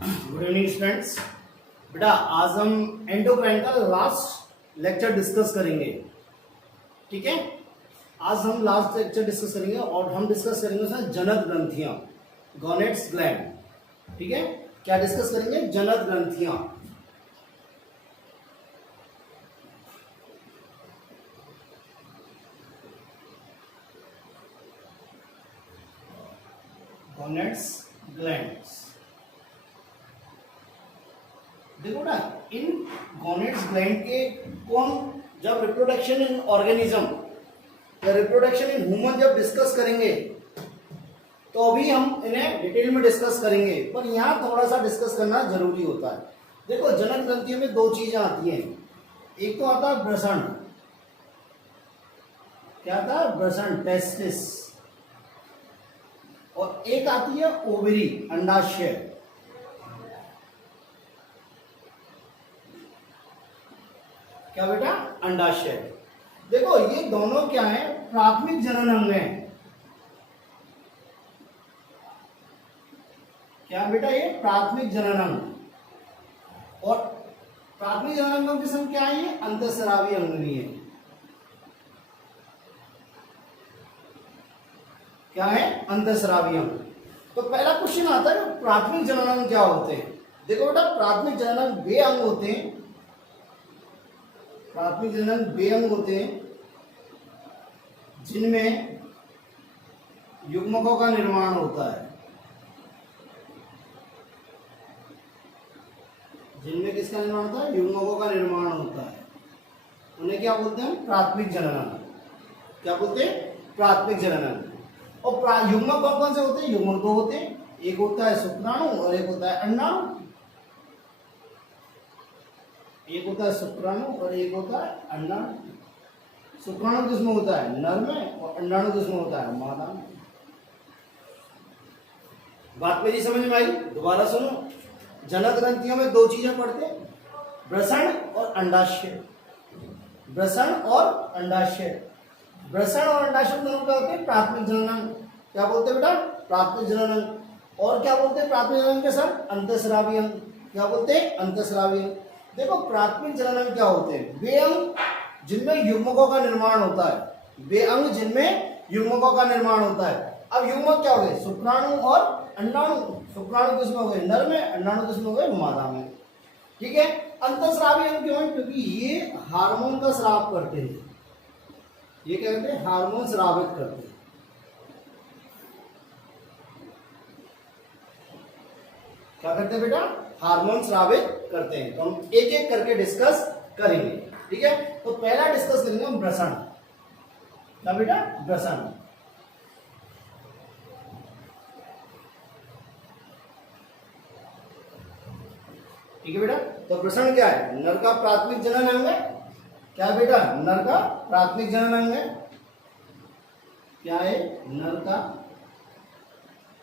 Good evening students. बेटा आज हम एंडोक्राइन का लास्ट लेक्चर डिस्कस करेंगे। ठीक है, आज हम लास्ट लेक्चर डिस्कस करेंगे और हम डिस्कस करेंगे उसमें जनक ग्रंथियां, गॉनेट्स ग्लैंड। ठीक है, क्या डिस्कस करेंगे? जनक ग्रंथियां। गॉनेट्स ग्लैंड्स। देखो ना, इन गॉनेट्स ग्लैंड के कौन जब रिप्रोडक्शन इन ऑर्गेनिज्म या रिप्रोडक्शन इन ह्यूमन जब डिस्कस करेंगे तो अभी हम इन्हें डिटेल में डिस्कस करेंगे, पर यहाँ थोड़ा सा डिस्कस करना जरूरी होता है। देखो, जनक ग्रंथियों में दो चीजें आती हैं। एक तो आता है ब्रसण। क्या आता है? ब्रसण, टेस्टिस। और एक आती है ओवरी, अंडाशय। क्या बेटा? अंडाशय। देखो, ये दोनों क्या है? प्राथमिक जनन अंग है। क्या बेटा? ये प्राथमिक जनन अंग। और प्राथमिक जनन अंगों के संग क्या है? ये अंतःस्रावी अंग भी है। क्या है? अंतःस्रावी अंग। तो पहला क्वेश्चन आता है कि प्राथमिक जनन अंग क्या होते हैं। देखो बेटा, प्राथमिक जनन अंग वे अंग होते हैं, प्राथमिक जनन वे अंग होते हैं जिनमें युग्मकों का निर्माण होता है। जिनमें किसका निर्माण होता है? युग्मकों का निर्माण होता है। उन्हें क्या बोलते हैं? प्राथमिक जनन अंग। क्या बोलते हैं? प्राथमिक जनन अंग। और युग्मक कौन कौन से होते हैं? युग्मक दो होते हैं, एक होता है शुक्राणु और एक होता है अंडाणु। एक होता है शुक्राणु और एक होता है अंडाणु। शुक्राणु किसमें होता है? नर में, और अंडाणु किसमें होता है? मादा में। बात मेरी समझ में आई? दोबारा सुनो। जनक ग्रंथियों में दो चीजें पढ़ते हैं, ब्रसण और अंडाशय। ब्रसण और अंडाशय। ब्रसण और अंडाशय दोनों क्या होते हैं? प्राथमिक जननांग। क्या बोलते हैं बेटा? प्राथमिक जननांग। और क्या बोलते हैं प्राथमिक जननांग के साथ? अंतःस्रावी अंग। क्या बोलते हैं? अंतःस्रावी अंग। देखो, प्राथमिक जननांग क्या होते हैं? वे अंग जिनमें युग्मकों का निर्माण होता है। वे अंग जिनमें युग्मकों का निर्माण होता है। अब युग्मक क्या हो गए? शुक्राणु और अंडाणु। शुक्राणु किसमें हो गए? नर में, अंडाणु किसमें हो गए? मादा में। ठीक है। अंतःस्रावी अंग क्यों है? क्योंकि ये हार्मोन का स्राव करते हैं। ये क्या करते हैं? हार्मोन स्रावित करते हैं। क्या करते हैं बेटा? हार्मोन स्रावित करते हैं। तो हम एक एक करके डिस्कस करेंगे। ठीक है, तो पहला डिस्कस करेंगे हम ब्रसण। क्या बेटा? ब्रसण। ठीक है बेटा, तो ब्रसण क्या है? नर का प्राथमिक जनन अंग है। क्या बेटा? नर का प्राथमिक जनन अंग है। क्या है? नर का,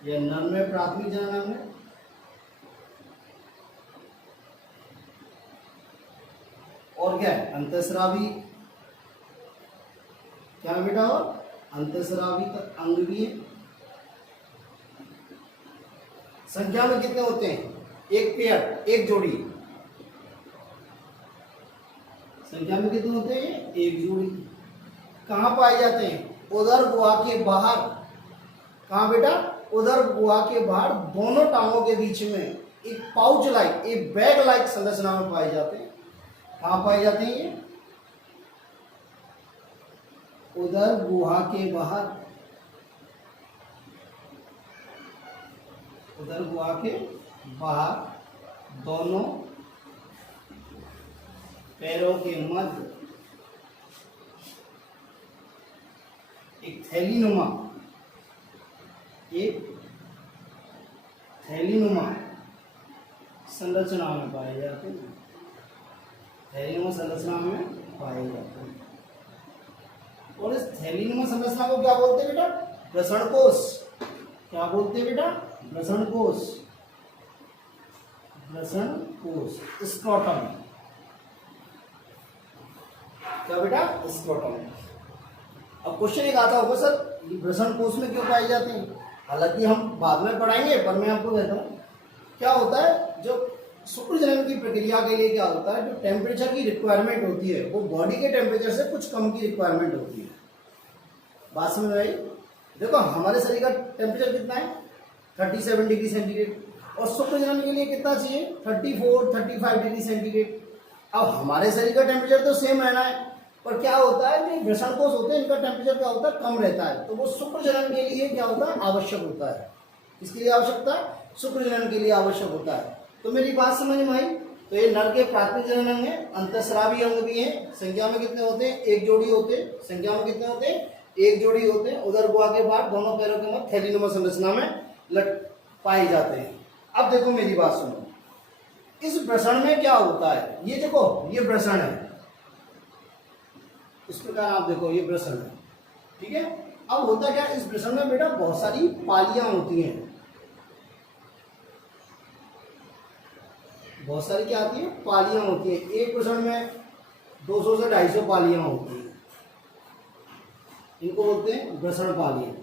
यह नर में प्राथमिक जनन अंग है। और क्या है? अंतःस्रावी। क्या बेटा? और अंतःस्रावी का अंग भी है। संख्या में कितने होते हैं? एक पेयर, एक जोड़ी। संख्या में कितने होते हैं? एक जोड़ी। कहाँ पाए जाते हैं? उदर गुहा के बाहर। कहाँ बेटा? उदर गुहा के बाहर दोनों टांगों के बीच में एक पाउच लाइक, एक बैग लाइक संरचना में पाए जाते हैं। कहाँ पाए जाते हैं ये? उदर गुहा के बाहर। उदर गुहा के बाहर दोनों पैरों के मध्य एक थैलीनुमा, संरचना में पाए जाते हैं। थैलीनुमा संरचना में पाए जाते हैं। और इस थैलीनुमा संरचना को क्या बोलते हैं बेटा? ब्रसण कोश। क्या बोलते हैं बेटा? ब्रसण कोश। ब्रसण कोश, स्क्रोटम। क्या बेटा? स्क्रोटम। अब क्वेश्चन एक आता होगा, सर ये ब्रसण कोश में क्यों पाए जाते हैं? हालांकि हम बाद में पढ़ाएंगे, पर मैं आपको कहता हूँ क्या होता है, जो शुक्र जनन की प्रक्रिया के लिए क्या होता है, जो टेम्परेचर की रिक्वायरमेंट होती है वो बॉडी के टेम्परेचर से कुछ कम की रिक्वायरमेंट होती है। बात समझ में आई? देखो हमारे शरीर का टेम्परेचर कितना है, 37 डिग्री सेंटीग्रेड, और शुक्र जनन के लिए कितना चाहिए, 34-35 डिग्री सेंटीग्रेड। अब हमारे शरीर का टेम्परेचर तो सेम रहना है, पर क्या होता है कि वृषण कोष होते हैं, इनका टेम्परेचर क्या होता है, कम रहता है, तो वो शुक्र जनन के लिए क्या होता है, आवश्यक होता है। किसके लिए आवश्यकता है, शुक्र जनन के लिए आवश्यक होता है। तो मेरी बात समझ में आई? तो ये नर के प्राथमिक जनन अंग है, अंतःस्रावी अंग भी है। संख्या में कितने होते हैं, एक जोड़ी होते हैं। संख्या में कितने होते हैं, एक जोड़ी होते हैं। उधर गुहा के बाद दोनों पैरों के मध्य थैलीनुमा संरचना में लट पाए जाते हैं। अब देखो मेरी बात सुनो, इस वृषण में क्या होता है, ये देखो ये वृषण है, इस प्रकार आप देखो ये वृषण है, ठीक है। अब होता क्या, इस वृषण में बेटा बहुत सारी पालियां होती हैं, बहुत सारी क्या आती है, पालियां होती हैं। एक वृषण में 200 से 250 पालियां होती हैं, इनको बोलते हैं वृषण पालियां।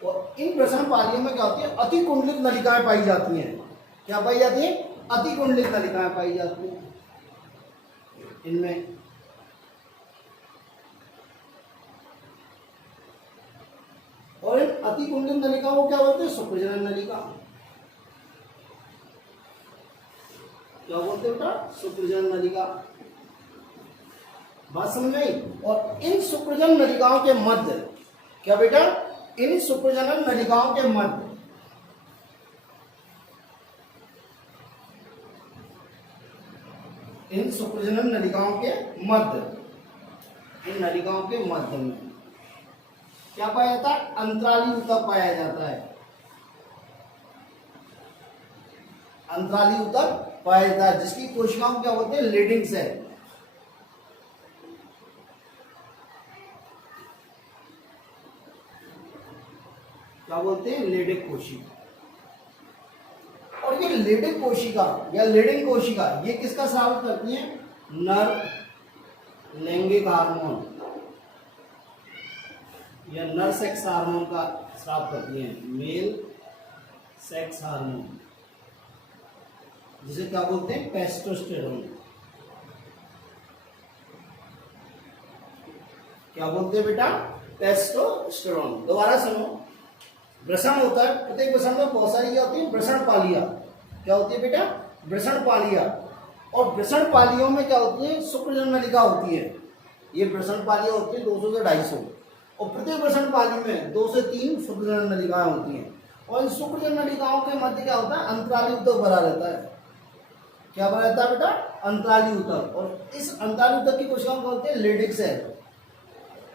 और इन वृषण पालियों में क्या होती है, अति कुंडलित नलिकाएं पाई जाती हैं। क्या पाई जाती है, अति कुंडलित नलिकाएं पाई जाती हैं इनमें। और इन अति कुंडलित नलिकाओं को क्या बोलते हैं, शुक्र जनन नलिका। क्या बोलते हैं बेटा, शुक्र जनन नलिका। बात समझ में आई? और इन शुक्रजनन नलिकाओं के मध्य क्या बेटा, इन शुक्रजनन नलिकाओं के मध्य इन शुक्रजनन नलिकाओं के मध्य, इन नलिकाओं के मध्य में क्या पाया जाता है, अंतराली ऊतक पाया जाता है। अंतराली ऊतक पाया जाता है, जिसकी कोशिकाओं क्या बोलते हैं, लीडिंग सेल। क्या बोलते हैं, लेडिक कोशिका। और ये लेडिक कोशिका या लेडिंग कोशिका ये किसका स्राव करती है, नर लैंगिक हार्मोन या नर सेक्स हार्मोन का स्राव करती है, मेल सेक्स हार्मोन, जिसे क्या बोलते हैं, टेस्टोस्टेरोन। क्या बोलते हैं बेटा, टेस्टोस्टेरोन। दोबारा सुनो, वृषण होता है, प्रत्येक वृषण में बहुत सारी क्या होती है, वृषण पालियां। क्या होती है बेटा, वृषण पालियां। और वृषण पालियों में क्या होती है, शुक्रजनन नलिका होती है। ये वृषण पालियां होती है 200 से 250, और प्रत्येक वृषण पाली में 2 से 3 शुक्रजनन नलिकाएं होती हैं। और इन शुक्रजनन नलिकाओं के मध्य क्या होता है, अंतराली ऊतक भरा रहता है। क्या भरा रहता है बेटा, अंतराली ऊतक। और इस अंतराली ऊतक की कोशिकाओं को बोलते हैं लेडिक सेल।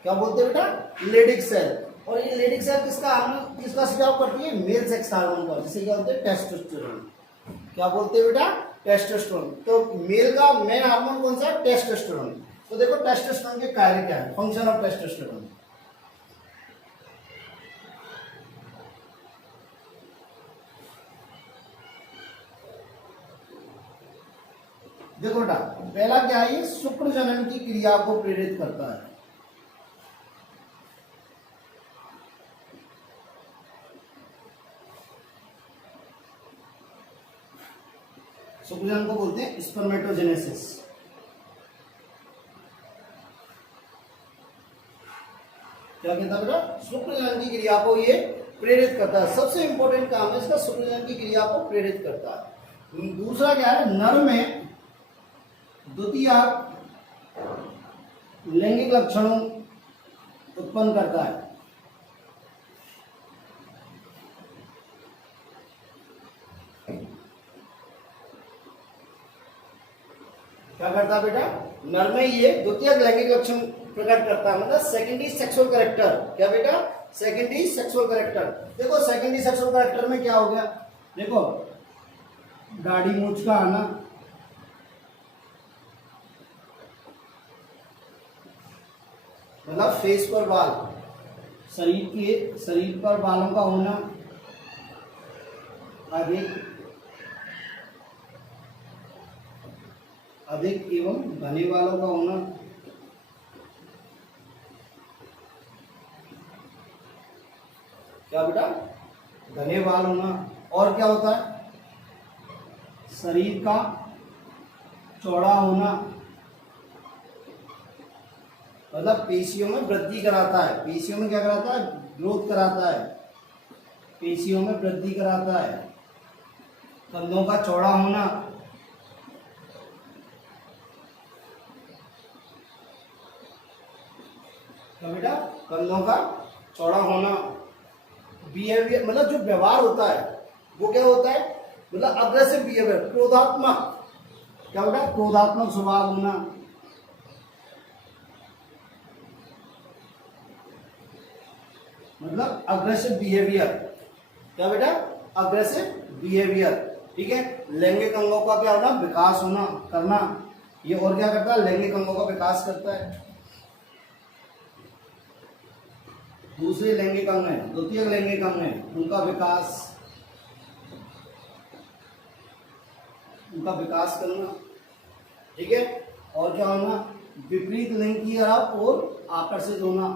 क्या बोलते हैं बेटा, लेडिक सेल। और ये लेडिक सेल किसका हार्मोन, किसका स्राव करती है, मेल सेक्स हार्मोन का, जिसे क्या बोलते हैं, टेस्टोस्टेरोन। क्या बोलते हैं बेटा, टेस्टोस्टेरोन। तो मेल का मेन हार्मोन कौन सा है, टेस्टोस्टेरोन। तो देखो टेस्टोस्टेरोन के कार्य क्या है, फंक्शन ऑफ टेस्टोस्टेरोन। देखो बेटा, पहला क्या है, ये शुक्र जनन की क्रिया को प्रेरित करता है। शुक्रजनन को बोलते हैं स्पर्मेटोजेनेसिस। क्या कहता है बेटा, शुक्रजनन की क्रिया को ये प्रेरित करता है। सबसे इंपॉर्टेंट काम है इसका, शुक्रजनन की क्रिया को प्रेरित करता है। दूसरा क्या है, नर में द्वितीय लैंगिक लक्षणों उत्पन्न करता है। क्या करता है बेटा, नर में ये द्वितीय लैंगिक लक्षण प्रकट करता है, मतलब सेकेंडरी सेक्सुअल कैरेक्टर। क्या बेटा, सेकेंडरी सेक्सुअल कैरेक्टर। देखो सेकेंडरी सेक्सुअल कैरेक्टर में क्या हो गया, देखो दाढ़ी मूंछ का आना, मतलब फेस पर बाल, शरीर पर बालों का होना, अधिक एवं घने बालों का होना, क्या बेटा, घने बाल होना। और क्या होता है? शरीर का चौड़ा होना, मतलब पेशियों में वृद्धि कराता है। पेशियों में क्या कराता है? ग्रोथ कराता है, पेशियों में वृद्धि कराता है। कंधों का चौड़ा होना, क्या बेटा? कंधों का चौड़ा होना। बिहेवियर मतलब जो व्यवहार होता है वो क्या होता है? मतलब अग्रेसिव बिहेवियर, क्रोधात्मक। क्या बेटा? क्रोधात्मक स्वभाव होना। मतलब अग्रेसिव बिहेवियर। क्या बेटा? Aggressive behaviour. ठीक है। लैंगिक अंगों का क्या होना? विकास होना, करना। ये और क्या करता है? लैंगिक अंगों का विकास करता है। दूसरे लैंगिक अंग है, द्वितीय लैंगिक अंग है, उनका विकास, उनका विकास करना। ठीक है। और क्या होना? विपरीत लिंग की तरफ और आकर्षित होना,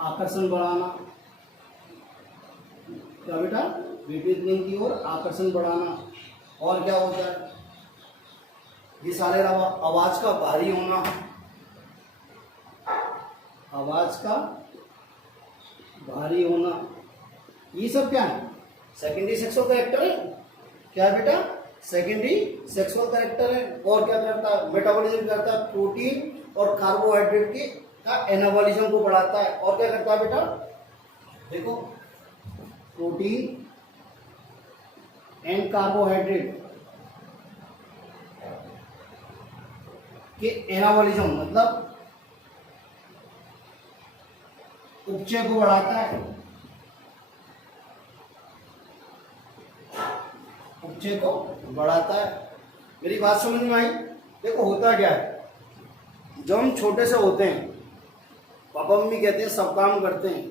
आकर्षण बढ़ाना। क्या बेटा? विपरीत लिंग की ओर आकर्षण बढ़ाना। और क्या होता है? ये सारे आवाज का भारी होना, आवाज का भारी होना। ये सब क्या है? सेकेंडरी सेक्सुअल कैरेक्टर है। क्या है बेटा? सेकेंडरी सेक्सुअल कैरेक्टर है। और क्या करता है? मेटाबॉलिज्म करता है, प्रोटीन और कार्बोहाइड्रेट की का एनाबॉलिज्म को बढ़ाता है। और क्या करता है बेटा? देखो, प्रोटीन एंड कार्बोहाइड्रेट के एनाबॉलिज्म मतलब उपचय को बढ़ाता है, उपचय को बढ़ाता है। मेरी बात समझ में आई? देखो होता क्या है, जब हम छोटे से होते हैं, पापा मम्मी कहते हैं सब काम करते हैं,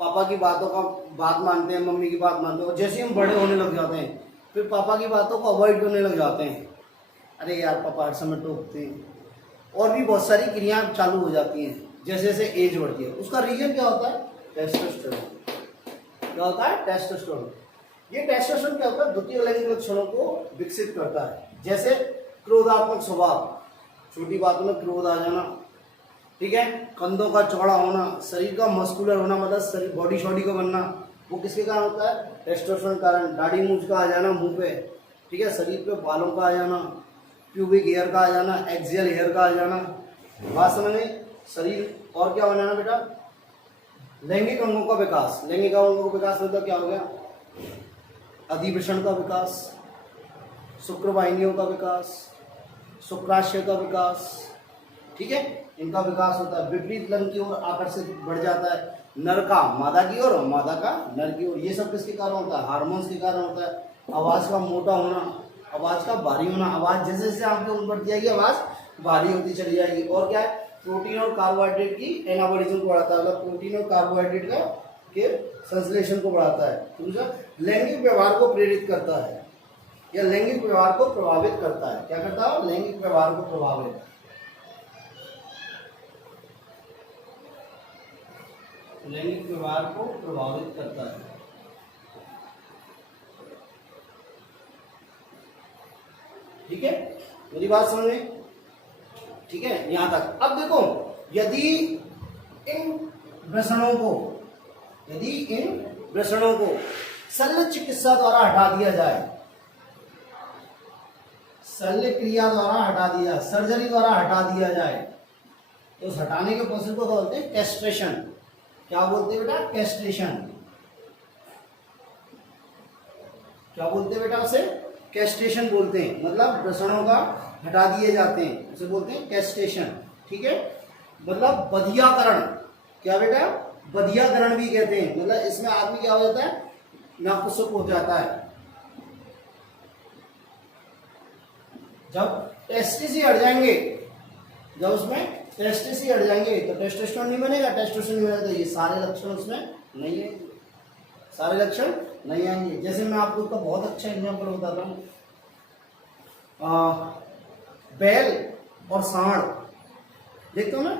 पापा की बातों का बात मानते हैं, मम्मी की बात मानते हैं, और जैसे हम बड़े होने लग जाते हैं फिर पापा की बातों को अवॉइड करने लग जाते हैं। अरे यार पापा हर समय टोकते हैं, और भी बहुत सारी क्रियाएं चालू हो जाती हैं जैसे जैसे एज बढ़ती है। उसका रीजन क्या होता है? टेस्टोस्टेरोन। क्या होता है? टेस्टोस्टेरोन। ये टेस्टोस्टेरोन क्या होता है? द्वितीय लैंगिक लक्षणों को विकसित करता है, जैसे क्रोधात्मक स्वभाव, छोटी बातों में क्रोध आ जाना। ठीक है। कंधों का चौड़ा होना, शरीर का मस्कुलर होना, मतलब शरीर बॉडी शॉडी का बनना, वो किसके कारण होता है? टेस्टोस्टेरोन कारण। दाढ़ी मूंछ का आ जाना मुंह पे, ठीक है, शरीर पे बालों का आ जाना, प्यूबिक हेयर का आ जाना, एक्सियल हेयर का आ जाना। बात समझे? शरीर और क्या हो जाना बेटा? लैंगिक अंगों का विकास। लैंगिक अंगों का विकास मतलब क्या हो गया? अधिवृषण का विकास, शुक्रवाहिनियों का विकास, शुक्राशय का विकास। ठीक है, इनका विकास होता है। विपरीत लिंग की ओर आकर्षित बढ़ जाता है, नर का मादा की ओर और मादा का नर की ओर। ये सब किसके कारण होता है? हार्मोन्स के कारण होता है। आवाज का मोटा होना, आवाज का भारी होना, आवाज जैसे जैसे आपके ऊपर बढ़ती जाएगी आवाज भारी होती चली जाएगी। और क्या है? प्रोटीन और कार्बोहाइड्रेट की एनाबॉलिज्म को बढ़ाता है, मतलब प्रोटीन और कार्बोहाइड्रेट का के संश्लेषण को बढ़ाता है। समझा? लैंगिक व्यवहार को प्रेरित करता है या लैंगिक व्यवहार को प्रभावित करता है। क्या करता है? लैंगिक व्यवहार को प्रभावित, लैंगिक व्यवहार को प्रभावित करता है। ठीक है, मेरी बात समझ में? ठीक है, यहां तक। अब देखो, यदि इन वृषणों को शल्य चिकित्सा द्वारा हटा दिया जाए, शल्य क्रिया द्वारा हटा दिया, सर्जरी द्वारा हटा दिया जाए, तो उस हटाने के प्रोसेस को बोलते हैं कैस्ट्रेशन। क्या बोलते हैं बेटा? कैस्ट्रेशन। क्या बोलते हैं बेटा? उसे कैस्ट्रेशन बोलते हैं, मतलब वृषणों का हटा दिए जाते हैं, उसे बोलते हैं कैस्ट्रेशन। ठीक है, मतलब बधियाकरण। क्या बेटा? बधियाकरण भी कहते हैं, मतलब इसमें आदमी क्या हो जाता है? नाखुश हो जाता है। जब टेस्टिस ही हट जाएंगे, जब उसमें टेस्टिस ही हट जाएंगे तो टेस्टोस्टेरोन नहीं बनेगा, टेस्टोस्टेरोन नहीं बनेगा तो ये सारे लक्षण उसमें नहीं है, सारे लक्षण नहीं आएंगे। जैसे मैं आपको उसका बहुत अच्छा एग्जाम्पल बताता हूँ, बैल और सांड, देखते हो ना,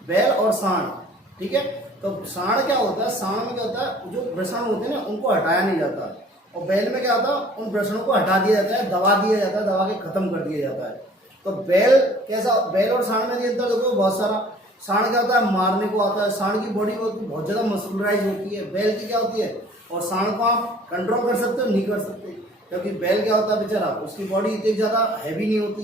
बैल और सांड। ठीक है, तो साण क्या होता है, साण में क्या होता है, जो वृषण होते हैं ना उनको हटाया नहीं जाता, और बैल में क्या होता है, उन वृषणों को हटा दिया जाता है, दबा दिया जाता है, दबा के खत्म कर दिया जाता है। तो बैल कैसा, बैल और साण में अंतर देखो बहुत सारा। साण क्या होता है, मारने को आता है, साण की बॉडी बहुत ज्यादा मस्कुलराइज होती है, बैल की क्या होती है, और साण को आप कंट्रोल कर सकते हो, नहीं कर सकते, क्योंकि बैल क्या होता है बेचारा, उसकी बॉडी इतनी ज्यादा हैवी नहीं होती,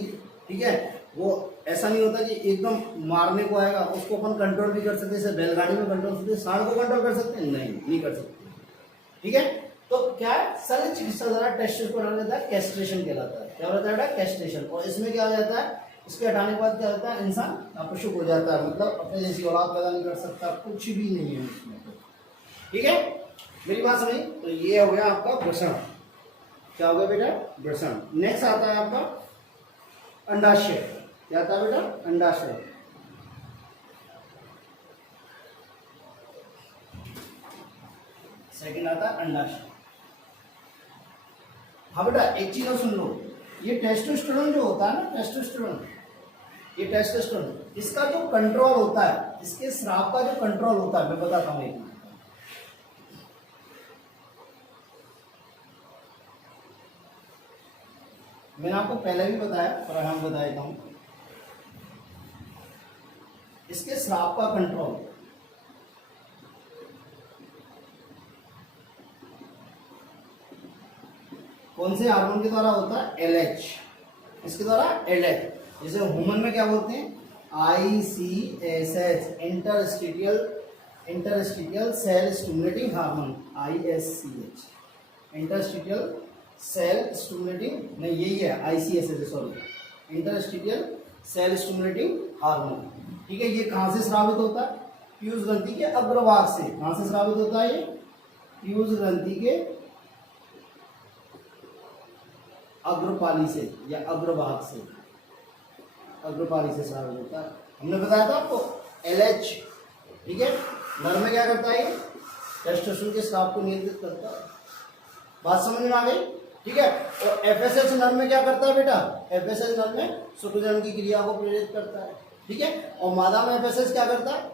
ठीक है, वो ऐसा नहीं होता कि एकदम मारने को आएगा, उसको अपन कंट्रोल भी कर सकते हैं, जैसे बैलगाड़ी में कंट्रोल करते हैं, साण को कंट्रोल कर सकते हैं, नहीं कर सकते, ठीक है। तो क्या है, शल्य चिकित्सा द्वारा टेस्टोस्टेरोन रहता है, कैस्ट्रेशन कहलाता है, क्या होता है, कैस्ट्रेशन। और इसमें क्या हो जाता है, इसके हटाने के बाद क्या होता है, इंसान अपशुक हो जाता है, मतलब अपने जैसी औलाद पैदा नहीं कर सकता, कुछ भी नहीं है इसमें, ठीक है, मेरी बात समझी। तो ये हो गया आपका वृषण, क्या हो गया बेटा, वृषण। नेक्स्ट आता है आपका अंडाशय, क्या आता है बेटा, अंडाशय। सेकंड आता है अंडाशय। हाँ बेटा एक चीज और सुन लो, ये टेस्टोस्टेरोन जो होता है ना, टेस्टोस्टेरोन, ये टेस्टोस्टेरोन, इसका जो कंट्रोल होता है, इसके स्राव का जो कंट्रोल होता है, मैं बताता हूँ एक मिनट। मैंने आपको पहले भी बताया, पर हम बता देता हूं, इसके स्राव का कंट्रोल कौन से हार्मोन के द्वारा होता है, एलएच, इसके द्वारा एलएच। जैसे ह्यूमन में क्या बोलते हैं, ICSH, interstitial cell stimulating hormone, ISCH, interstitial cell stimulating, नहीं यही है ICSH, sorry, interstitial cell stimulating hormone, ठीक है। ये कहां से स्रावित होता है, पीयूष ग्रंथि के अग्रभाग से। कहां से स्रावित होता है ये, पीयूष ग्रंथि के अग्रपाली से या अग्रभाग से, अग्रपाली से स्रावित होता है। हमने बताया था आपको LH, ठीक है। नर में क्या करता है, टेस्टोस्टेरोन के स्राव को नियंत्रित करता है, बात समझ में आ गई, ठीक है। और FSH नर में क्या करता है बेटा, FSH नर में शुक्रजनन की क्रिया को प्रेरित करता है, ठीक है। और मादा में FSH क्या करता है,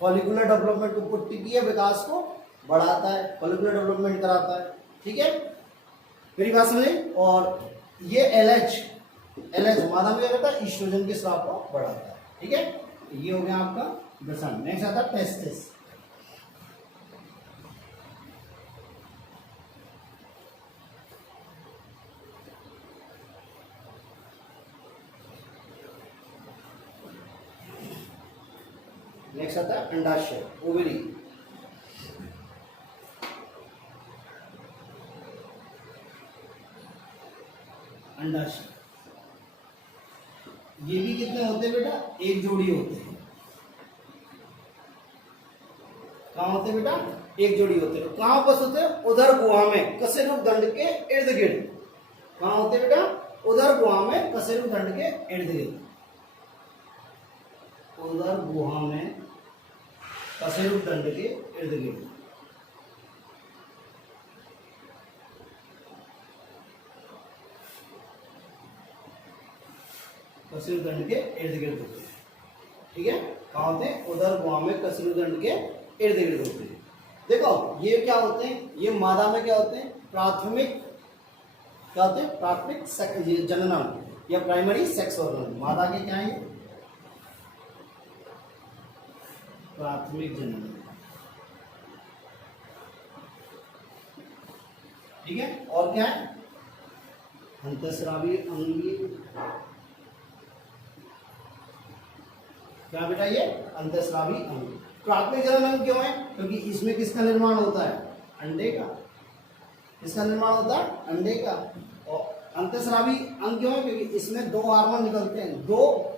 फॉलिकुलर डेवलपमेंट को, पुष्टिकीय विकास को बढ़ाता है, फॉलिकुलर डेवलपमेंट कराता है, ठीक है, मेरी बात समझे। और ये LH मादा में क्या करता है, ईस्ट्रोजन के स्राव को बढ़ाता है, ठीक है। ये हो गया आपका वृषण। नेक्स्ट आता है टेस्टिस। नेक्स्ट आता है अंडाशय, ओवरी। अंडाशय, ये भी कितने होते हैं बेटा, एक जोड़ी होते हैं। कहाँ होते हैं बेटा, एक जोड़ी होते हैं। कहाँ उपस्थित होते हैं, उधर गुहा में कशेरुक दंड के इर्द गिर्द। कहाँ होते हैं बेटा, उधर गुहा में कशेरुक दंड के इर्द गिर्द, उधर गुहा में कशेरुक दंड के इर्द गिर्द। कशेरुक दंड के इर्द गिर्द होते हैं, ठीक है। कहाँ होते हैं, उधर गुहा में कशेरुक दंड के इर्द गिर्द होते हैं। देखो ये क्या होते हैं, ये मादा में क्या होते हैं, प्राथमिक, क्या होते हैं, प्राथमिक जननम या प्राइमरी सेक्स ऑर्गन। मादा के क्या है, प्राथमिक जननम, ठीक है। और क्या है, अंतःस्रावी अंगी, क्या बेटा, ये अंतःस्रावी अंग। प्राथमिक जननम क्यों है, क्योंकि इसमें किसका निर्माण होता है, अंडे का। किसका निर्माण होता है, अंडे का। और अंतःस्रावी अंग क्यों है, क्योंकि इसमें दो हार्मोन निकलते हैं, दो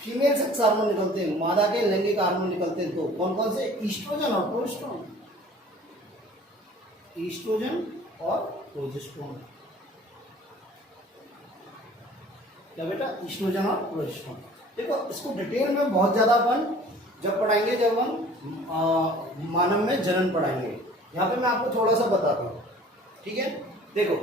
फीमेल सेक्स हार्मोन निकलते हैं, मादा के लैंगिक हार्मोन निकलते हैं। दो कौन कौन से, ईस्ट्रोजन और प्रोजेस्टेरोन, ईस्ट्रोजन और प्रोजेस्टेरोन, क्या बेटा, ईस्ट्रोजन और प्रोजेस्टेरोन। देखो इसको डिटेल में बहुत ज्यादा अपन जब पढ़ाएंगे, जब हम मानव में जनन पढ़ाएंगे। यहाँ पे मैं आपको थोड़ा सा बताता हूँ, ठीक है। देखो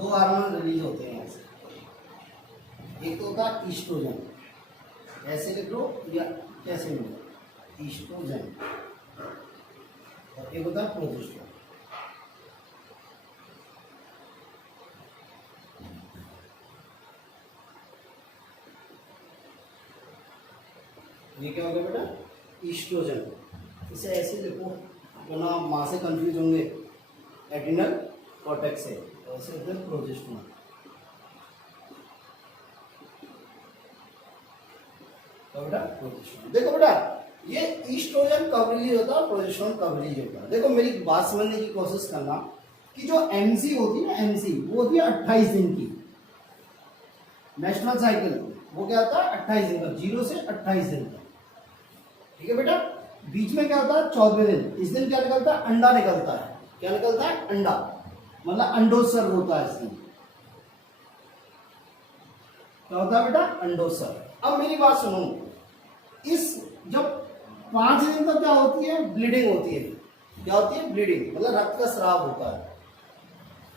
दो हार्मोन रिलीज होते हैं यहाँ से। एक तो होता है ईस्ट्रोजन, ऐसे लिख लो या कैसे लिखो, ईस्ट्रोजन, और एक होता है प्रोजेस्टेरोन। ये क्या होगा बेटा, ईस्ट्रोजन। इसे ऐसे लिखो वरना माँ से कंफ्यूज होंगे, एड्रिनल कॉर्टेक्स से, ऐसे होते हैं प्रोजेस्टेरोन। तो बेटा प्रोजेस्टेरोन, देखो बेटा ये ईस्ट्रोजन कब रिलीज होता है, प्रोजेस्टेरोन कब रिलीज होता है। देखो मेरी बात समझने की कोशिश करना कि जो एमसी होती है ना, एमसी वो होती है 28 दिन की, मेंस्ट्रुअल साइकिल वो क्या होता है 28 दिन का, 0 से 28 दिन का, ठीक है बेटा। बीच में क्या होता है 14वें दिन, इस दिन क्या निकलता है, अंडा निकलता है। क्या निकलता है, अंडा, मतलब अंडोत्सर्ग होता है इस दिन। क्या होता है बेटा, अंडोत्सर्ग। अब मेरी बात सुनो, इस जब 5 दिन तक क्या होती है, ब्लीडिंग होती है। क्या होती है, ब्लीडिंग, मतलब रक्त का स्राव होता है।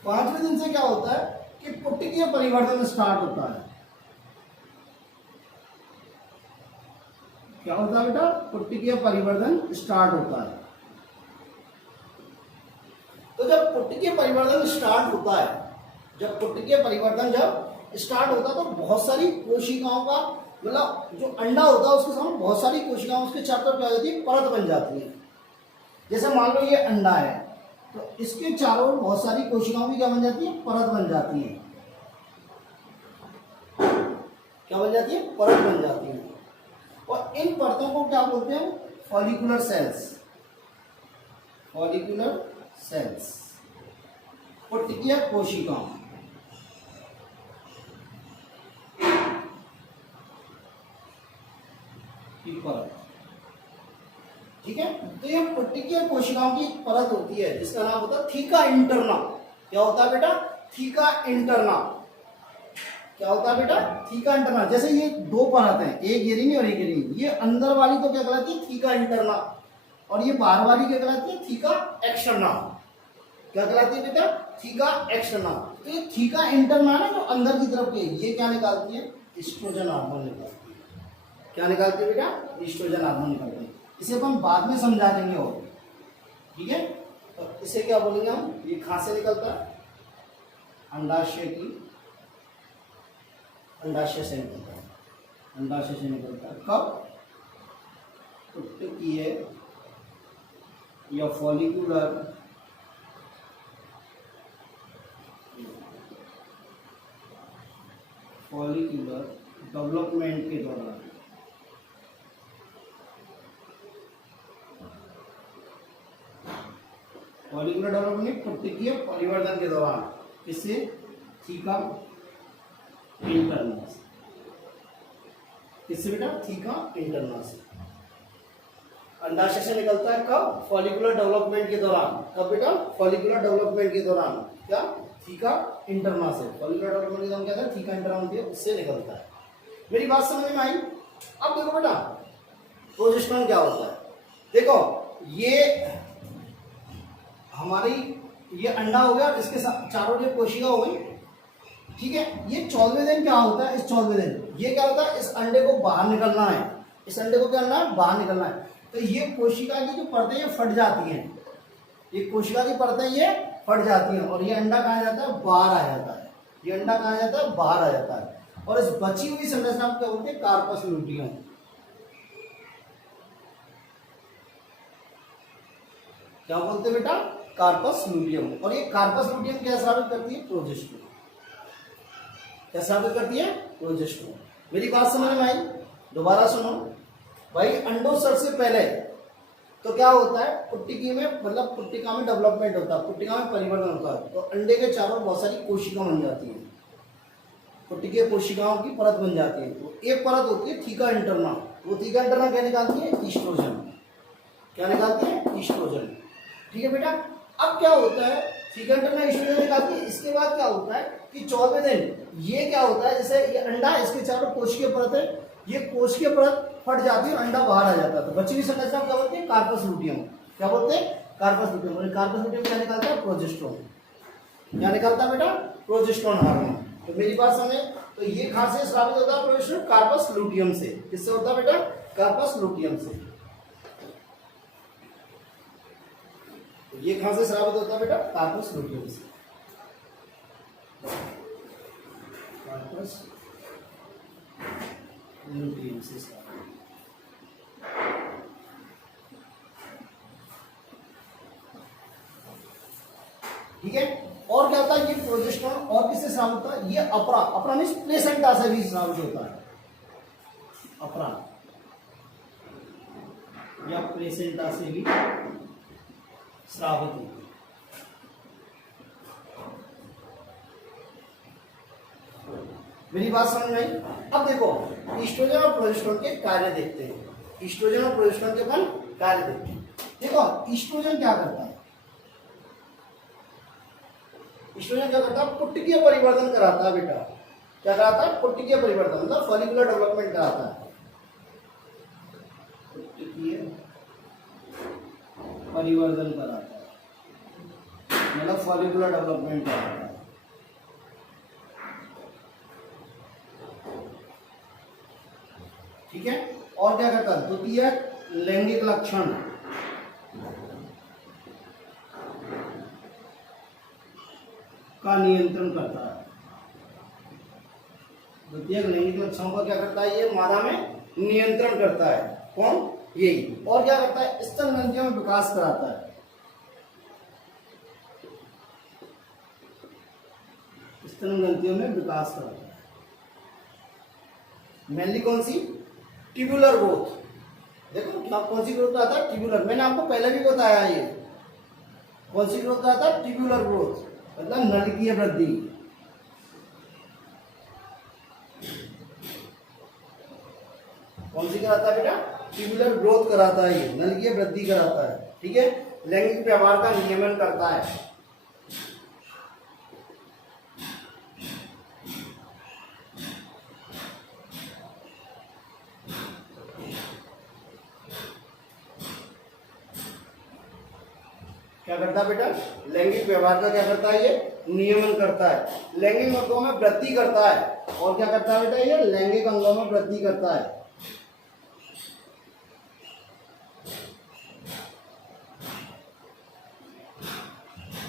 5वें दिन से क्या होता है कि पुट्टिकीय परिवर्तन स्टार्ट होता है। क्या होता है बेटा, पुट्टिकीय परिवर्तन स्टार्ट होता है। तो जब पुट्टिकीय परिवर्तन स्टार्ट होता है, जब पुट्टिकीय परिवर्तन जब स्टार्ट होता है तो बहुत सारी कोशिकाओं का, मतलब जो अंडा होता है उसके सामने बहुत सारी कोशिकाओं उसके चारों तरफ क्या हो जाती है, परत बन जाती है। जैसे मान लो ये अंडा है तो इसके चारों ओर बहुत सारी कोशिकाओं की क्या बन जाती है, परत बन जाती है। क्या बन जाती है, परत बन जाती है। और इन परतों को क्या बोलते हैं, फॉलिकुलर सेल्स, फॉलिकुलर सेल्स, पुट्टिकीय कोशिकाओं। परत, ठीक है। तो ये पुट्टिकीय कोशिकाओं की परत होती है जिसका नाम होता है थीका इंटरना। क्या होता है बेटा, थीका इंटरना। क्या होता है बेटा, थीका इंटरना। जैसे ये दो परत हैं, एक गिरिनी और एक गिरिनी, ये अंदर वाली तो क्या कहलाती है, थीका इंटरना, और ये बाहर वाली क्या कहलाती है, थीका एक्सटर्ना। क्या कहलाती है बेटा, थीका एक्सटर्ना। तो ये थीका इंटरना है जो अंदर की तरफ की, ये क्या निकालती है, ईस्ट्रोजन हार्मोन निकालती है। क्या निकालती है बेटा, ईस्ट्रोजन हार्मोन निकालती है। इसे अपन बाद में समझा देंगे, और ठीक है। तो इसे क्या बोलेंगे हम, ये कहाँ से निकलता है, अंडाशय की, अंडाशय से निकलता है, अंडाशय से निकलता है। कब, पुट्टिकीय या फॉलिकुलर डेवलपमेंट के दौरान। फॉलिकुलर डेवलपमेंट, पुट्टिकीय परिवर्तन के दौरान, किससे, थीका इंटरना से। किससे बेटा, थीका इंटरना से। अंडाशय से निकलता है कब, फॉलिकुलर डेवलपमेंट के दौरान। कब बेटा, फॉलिकुलर डेवलपमेंट के दौरान। क्या, थीका इंटरना से। फॉलिकुलर डेवलपमेंट के दौरान क्या था, थीका इंटरना होती है, उससे निकलता है। मेरी बात समझ में आई। अब देखो बेटा प्रोजेस्टेरोन क्या होता है। देखो ये हमारी, ये अंडा हो गया, इसके चारों जो कोशिका हो गई, ठीक है। ये 14वें दिन क्या होता है, इस 14वें दिन ये क्या होता है, इस अंडे को बाहर निकलना है, इस अंडे को क्या करना है, बाहर निकलना है। तो ये कोशिका की जो परतें ये फट जाती हैं, ये कोशिका की परतें ये फट जाती हैं, और ये अंडा कहाँ जाता है, बाहर आ जाता है। ये अंडा कहाँ जाता है, बाहर आ जाता है। और इस बची हुई संरचना को क्या बोलते हैं, कार्पस लूटियम। क्या बोलते हैं बेटा, कार्पस लूटियम। और ये कार्पस लूटियम क्या साबित करती है, प्रोजेस्टेरोन। क्या साबित करती है, प्रोजेस्टेरोन। मेरी बात समझ में आई, दोबारा सुनो भाई। अंडोत्सर्ग से पहले तो क्या होता है, पुट्टिकी में, मतलब पुट्टिका में डेवलपमेंट होता है, पुट्टिका में परिवर्तन होता है। तो अंडे के चारों बहुत सारी कोशिका बन जाती है, पुट्टिकीय कोशिकाओं की परत बन जाती है। तो एक परत होती है थीका इंटरना, वो थीका इंटरना क्या निकालती है, ईस्ट्रोजन। क्या निकालती है, ईस्ट्रोजन, ठीक है बेटा। अब क्या होता है, थीका इंटरना ईस्ट्रोजन निकालती है। इसके बाद क्या होता है कि 14वें दिन ये क्या होता है, जैसे ये अंडा है, इसके चारों कोशिकीय परत है, ये कोशिकीय परत फट जाती है और अंडा बाहर आ जाता है। तो बची हुई संरचना क्या बोलते हैं, कार्पस लूटियम। क्या बोलते हैं, कार्पस लूटियम। और कार्पस लूटियम क्या निकालता है, प्रोजेस्टेरोन। क्या निकलता है बेटा? Progesterone hormone. तो मेरी बात समझे, तो ये कहां से स्रावित होता है प्रोजेस्टेरोन? कार्पस लुटियम से। किससे होता है बेटा? कार्पस लुटियम से। तो ये कहां से स्रावित होता है बेटा? कार्पस लुटियम से। कार्पस लुटियम से स्रावित। ठीक है। और क्या होता है ये प्रोजेस्टेरोन? और किससे स्रावित होता है? ये अपरा, अपरा मींस प्लेसेंटा से भी स्रावित होता है। अपरा या प्लेसेंटा से भी स्रावित होता है। मेरी बात समझ में आई? अब देखो ईस्ट्रोजन और प्रोजेस्टेरोन के कार्य देखते हैं। ईस्ट्रोजन और प्रोजेस्टेरोन के अपन कार्य देखते हैं। देखो ईस्ट्रोजन क्या करता है? ईस्ट्रोजन क्या करता है? पुट्टिकीय परिवर्तन कराता है बेटा। क्या कराता है? पुट्टिकीय परिवर्तन, मतलब फॉलिकुलर डेवलपमेंट कराता है। पुट्टिकीय परिवर्तन कराता है, मतलब फॉलिकुलर डेवलपमेंट कराता है। ठीक है। और क्या करता है? द्वितीय लैंगिक लक्षण का नियंत्रण करता है। द्वितीय लैंगिक लक्षणों का क्या करता है? ये मादा में नियंत्रण करता है। कौन? यही। और क्या करता है? स्तन ग्रंथियों में विकास कराता है। स्तन ग्रंथियों में विकास कराता है। मेनली कौन सी? Tubular growth. देखो क्या कौन सी ग्रोथ आता है? ट्यूबुलर। मैंने आपको पहले भी बताया ये कौन सी ग्रोथ आता है? ट्यूबुलर ग्रोथ, मतलब नलिकीय वृद्धि। कौन सी कराता है बेटा? ट्यूबुलर ग्रोथ कराता है, ये नलिकीय वृद्धि कराता है। ठीक है। लैंगिक व्यवहार का नियमन करता है। क्या करता है बेटा? लैंगिक व्यवहार का क्या करता है? ये नियमन करता है। लैंगिक अंगों में वृद्धि करता है। और क्या करता है बेटा? ये लैंगिक अंगों में वृद्धि करता है।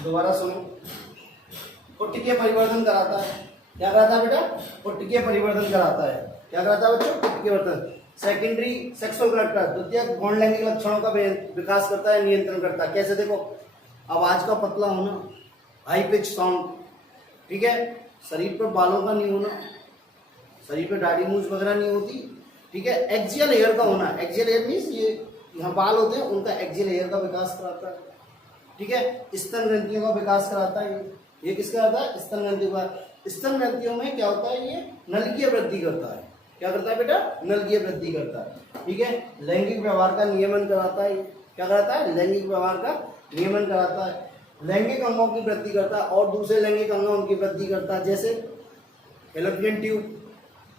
दोबारा सुनो, पुट्टिकीय परिवर्तन कराता है। क्या कराता है बेटा? पुट्टिकीय परिवर्तन कराता है। क्या कराता है बच्चों? पुट्टिकीय परिवर्तन। सेकेंडरी सेक्सुअल कैरेक्टर, द्वितीय गौण लैंगिक लक्षणों का विकास करता है, नियंत्रण करता है। कैसे? देखो आवाज का पतला होना, हाई पिच साउंड, ठीक है, शरीर पर बालों का नहीं होना, शरीर पर दाढ़ी मूंछ वगैरह नहीं होती, ठीक है, एक्सियल हेयर का होना। एक्सियल हेयर मीन्स ये यहाँ बाल होते हैं, उनका एक्सियल हेयर का विकास कराता है। ठीक है। स्तन ग्रंथियों का विकास कराता है। ये किसका आता है? स्तन ग्रंथियों का। स्तन ग्रंथियों में क्या होता है? ये नलिकीय वृद्धि करता है। क्या करता है बेटा? नलिकीय वृद्धि करता है। ठीक है। लैंगिक व्यवहार का नियमन कराता है। क्या कराता है? लैंगिक व्यवहार का नियमन कराता है। लैंगिक अंगों की वृद्धि करता है और दूसरे लैंगिक अंगों की वृद्धि करता है, जैसे फैलोपियन ट्यूब।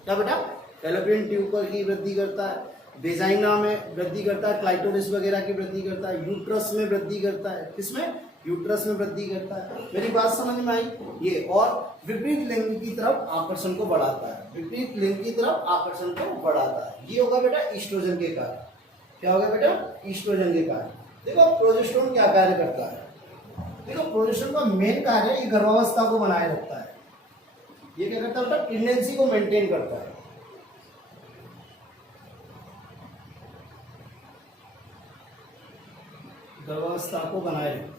क्या बेटा? फैलोपियन ट्यूब पर की वृद्धि करता है, वेजाइना में वृद्धि करता है, क्लाइटोरिस वगैरह की वृद्धि करता है, यूट्रस में वृद्धि करता है। किसमें? यूट्रस में वृद्धि करता है। मेरी बात समझ में आई? ये और विपरीत लिंग की तरफ आकर्षण को बढ़ाता है। विपरीत लिंग की तरफ आकर्षण को बढ़ाता है। ये होगा बेटा ईस्ट्रोजन के कारण। क्या होगा बेटा? ईस्ट्रोजन के कारण। देखो प्रोजेस्टेरोन क्या कार्य करता है? देखो प्रोजेस्टेरोन का मेन कार्य ये गर्भावस्था को बनाए रखता है। ये क्या करता है बेटा? प्रेगनेंसी को मेंटेन करता है। गर्भावस्था को बनाए रखता है।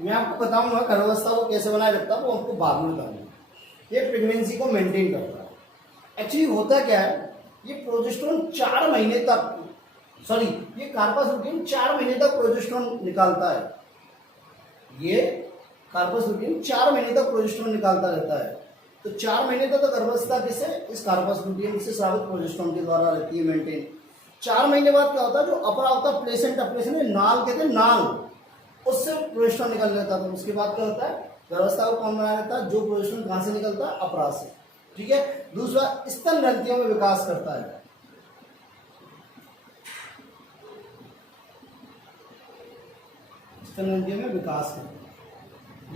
मैं आपको बताऊंगा गर्भावस्था को कैसे बनाए रखता है, वो आपको बाद में बताऊंगा। ये प्रेगनेंसी को मेंटेन करता है। एक्चुअली होता क्या है, ये प्रोजेस्टेरोन 4 महीने तक, सॉरी ये कार्पस लुटियम 4 महीने तक प्रोजेस्टेरोन निकालता है। ये कार्पस लुटियम 4 महीने तक प्रोजेस्टेरोन निकालता रहता है। तो 4 महीने तक गर्भावस्था किससे? इस कार्पस लुटियम से स्रावित प्रोजेस्टेरोन के द्वारा रहती है मेंटेन। 4 महीने बाद क्या होता है? जो अपर होता है प्लेसेंटा, प्लेसेंटा नाल कहते हैं, नाल, उससे प्रोजेस्टेरोन निकल लेता है। तो उसके बाद क्या होता है? गर्भावस्था को कौन बनाया रहता है? जो प्रोजेस्टेरोन कहां से निकलता है? अपरा से। ठीक है। दूसरा स्तन ग्रंथियों में विकास करता है। स्तनग्रंथियों में विकास करता है।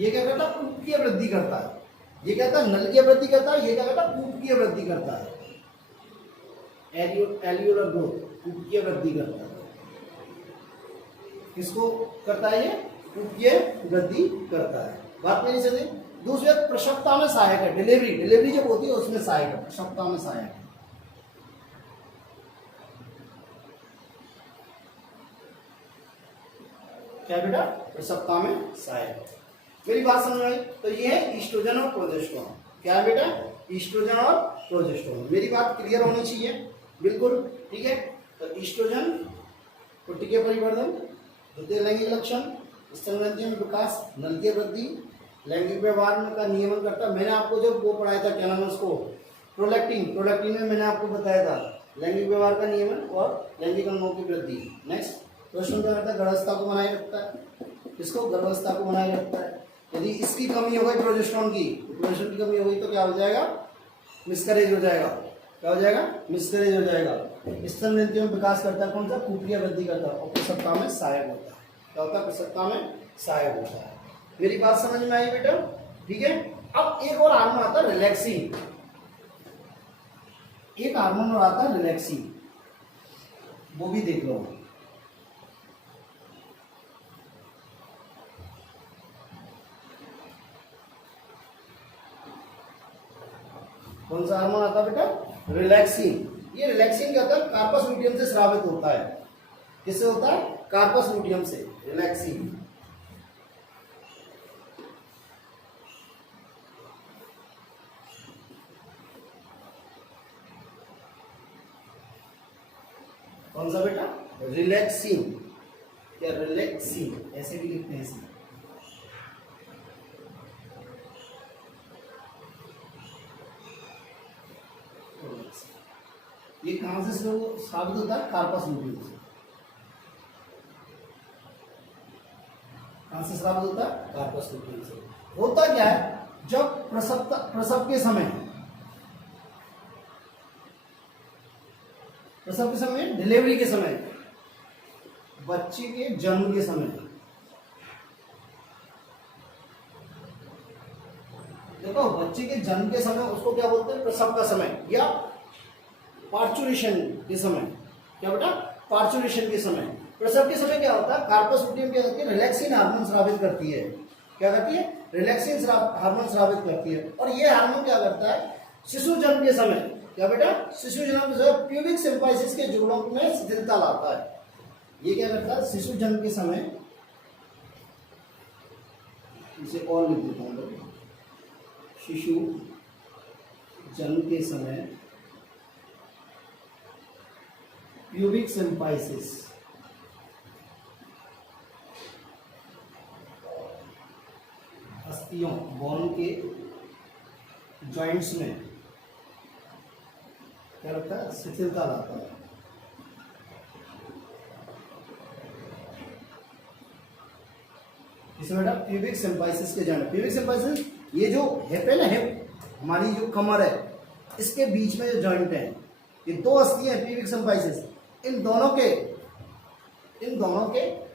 ये क्या करता है? कूपकीय वृद्धि करता है। ये क्या करता है? नलिकीय वृद्धि करता है। ये क्या करता है? कूपकीय वृद्धि करता है। एल्यूलर ग्रोथ, कूपकीय वृद्धि करता है। किसको करता है? ये कूपकीय वृद्धि करता है। बात मेरी समझे? दूसरी बात, प्रसवता में सहायक है। डिलीवरी जब होती है उसमें सहायक है, प्रसवता में सहायक है। क्या बेटा? प्रसवता में सहायक। मेरी बात समझ में आई? तो ये है ईस्ट्रोजन और प्रोजेस्टेरोन। क्या है बेटा? ईस्ट्रोजन और प्रोजेस्टेरोन। मेरी बात क्लियर होनी चाहिए, बिल्कुल ठीक है। तो ईस्ट्रोजन कोशिकीय परिवर्धन, द्वितीय लैंगिक लक्षण, स्तनग्रंथियों में विकास, नलिकीय वृद्धि, लैंगिक व्यवहार का नियमन करता। मैंने आपको जब वो पढ़ाया था, क्या नाम है उसको, प्रोलैक्टिन में मैंने आपको बताया था लैंगिक व्यवहार का नियमन और लैंगिक अंगों की वृद्धि। नेक्स्ट प्रश्न क्या करता है? गर्भावस्था को बनाए रखता है। किसको? गर्भावस्था को बनाए रखता है। यदि इसकी कमी हो गई, प्रोजेस्टेरोन की, प्रोजेस्टेरोन की कमी हो गई तो क्या हो जाएगा? मिसकैरेज हो जाएगा। क्या हो जाएगा? मिसकैरेज हो जाएगा। स्तनग्रंथियों में विकास करता है। कौन सा? कूपकीय वृद्धि करता है और प्रसवता में सहायक होता है। क्या होता है? प्रसवता में सहायक होता है। मेरी बात समझ में आई बेटा? ठीक है। अब एक और हार्मोन आता है रिलैक्सिन। एक हार्मोन और आता है रिलैक्सिन, वो भी देख लो। कौन सा हार्मोन आता है बेटा? रिलैक्सिन। ये रिलैक्सिन क्या होता है? कार्पस लूटियम से स्रावित होता है। किससे होता है? कार्पस लूटियम से। रिलैक्सिन कौन सा बेटा? रिलैक्सिन। क्या? रिलैक्सिन, ऐसे भी लिखते हैं इसे। ये कहां से साबित होता है? कार्पस लूटियम से। कहां से साबित होता है? कार्पस लूटियम से। होता क्या है? जब प्रसव के समय, डिलीवरी के समय, बच्चे के जन्म के समय, देखो बच्चे के जन्म के समय उसको क्या बोलते हैं? प्रसव का समय या पार्चुरेशन के समय। क्या बेटा? पार्चुरेशन के समय। प्रसव के समय क्या होता है? कार्पस लूटियम क्या करती है? रिलैक्सिन हार्मोन स्रावित करती है। क्या करती है? रिलैक्सिन हार्मोन स्रावित करती है। और ये हार्मोन क्या करता है? शिशु जन्म के समय, क्या बेटा? शिशु जन्म के समय प्यूबिक सिम्पाइसिस के जोड़ों में शिथिलता लाता है। ये क्या करता है? शिशु जन्म के समय, इसे और लिख देता हूं, शिशु जन्म के समय प्यूबिक सिम्पाइसिस अस्थियों, बोन के जॉइंट्स में क्या लगता है? शिथिलता लाता है। इसमें बेटा प्यूबिक सिम्पाइसिस के जॉइंट, प्यूबिक सिम्पाइसिस ये जो हिप है ना, हिप हमारी जो कमर है, इसके बीच में जो जॉइंट है, ये दो अस्थियां हैं प्यूबिक सिम्पाइसिस। इन दोनों के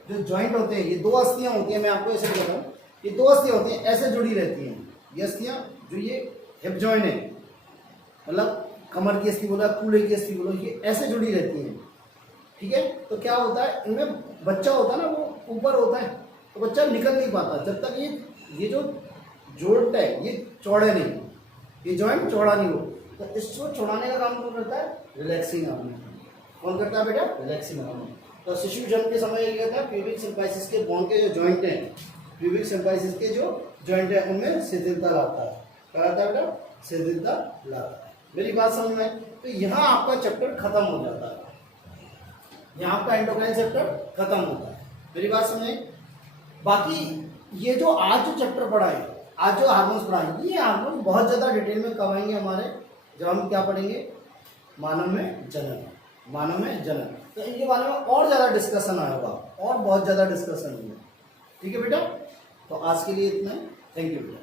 जो जॉइंट होते हैं, ये दो अस्थियां होती हैं। मैं आपको ऐसे कहता हूँ, ये दो अस्थियां होती हैं, ऐसे जुड़ी रहती हैं। ये अस्थियां जो ये हिप जॉइंट है, मतलब कमर की अस्थि बोला, कूल्हे की अस्थि बोलो, ये ऐसे जुड़ी रहती हैं। ठीक है। तो क्या होता है? इनमें बच्चा होता है ना, वो ऊपर होता है, तो बच्चा निकल नहीं पाता जब तक ये जो जोड़ है ये चौड़े नहीं, ये जॉइंट चौड़ा नहीं हो। तो इसको चौड़ाने का काम कौन करता है? Relaxing hormone. कौन करता है बेटा? Relaxing hormone. तो शिशु जन्म के समय ये कहता है प्यूबिक सिम्पाइसिस के बोन के जो जॉइंट हैं, प्यूबिक सिम्पाइसिस के जो जॉइंट है उनमें शिथिलता लाता है। क्या लाता है बेटा? शिथिलता लाता है। मेरी बात समझ में? तो यहाँ आपका चैप्टर खत्म हो जाता है, यहाँ आपका एंडोक्राइन चैप्टर खत्म होता है। मेरी बात समझे? बाकी ये जो आज जो चैप्टर पढ़ा है, आज जो हार्मोन्स पढ़ाएंगे, ये हार्मोन बहुत ज्यादा डिटेल में कब आएंगे हमारे, जब हम क्या पढ़ेंगे? मानव में जनन। मानव में जनन, तो इनके बारे में और ज्यादा डिस्कशन आएगा, और बहुत ज्यादा डिस्कशन होगा। ठीक है बेटा? तो आज के लिए इतना है। थैंक यू बेटा।